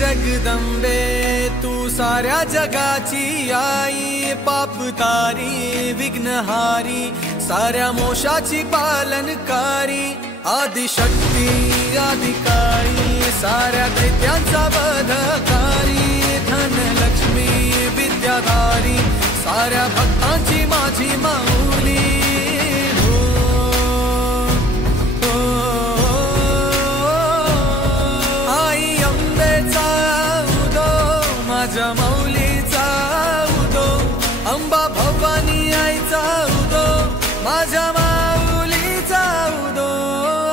जगदंबे तू साऱ्या जगाची आई, पाप तारी विघ्नहारी साऱ्या मोशाची पालनकारी, आदिशक्ती अधिकारी साऱ्या दैत्यांचा वधकारी, धनलक्ष्मी विद्याधारी साऱ्या भक्तांची माझी माऊली। आई अंबेचा उदो माझ्या माऊलीचा उदो, अंबा भवानी आईचा उदो माझ्या माऊलीचा उदो।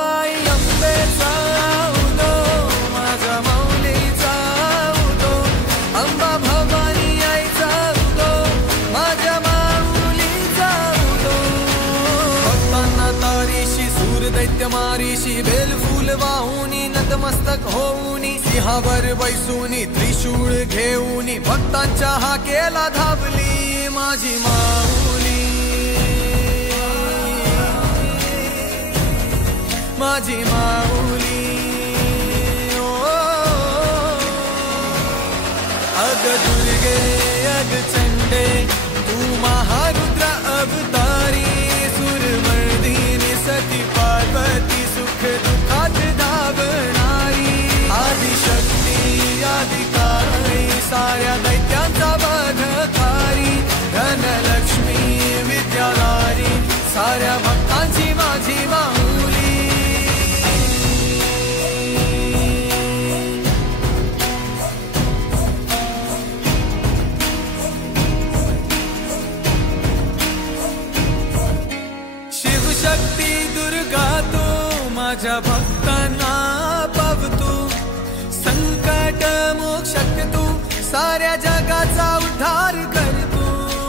आई अंबेचा उदो माझ्या माऊलीचा उदो, अंबा भवानी आईचा उदो माझ्या माऊलीचा उदो। भक्तांना तारीशी सूर दैत्य मारीशी, बेल फूल वाहुनी नतमस्तक होऊनी, सिंहावर बैसूनी त्रिशूळ घेऊनी, भक्तांच्या हाकेला धावली माझी माऊली, माझी माऊली। अग दुर्गे अग चंडे तू महारुद्र अवतारी, सुरमर्दिनी सती पार्वती सुख दुःखात धावणारी, आदिशक्ती अधिकारी साऱ्या दैत्यांचा वधकारी, धनलक्ष्मी विद्याधारी साऱ्या भक्तांची माझी माऊली। शिवशक्ती दुर्गा तू माझ्या भक्तांना पावतू, संकट मोक्षक तू साऱ्या जगाचा उद्धार कर तू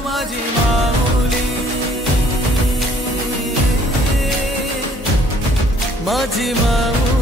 माझी माऊली, माझी माऊली।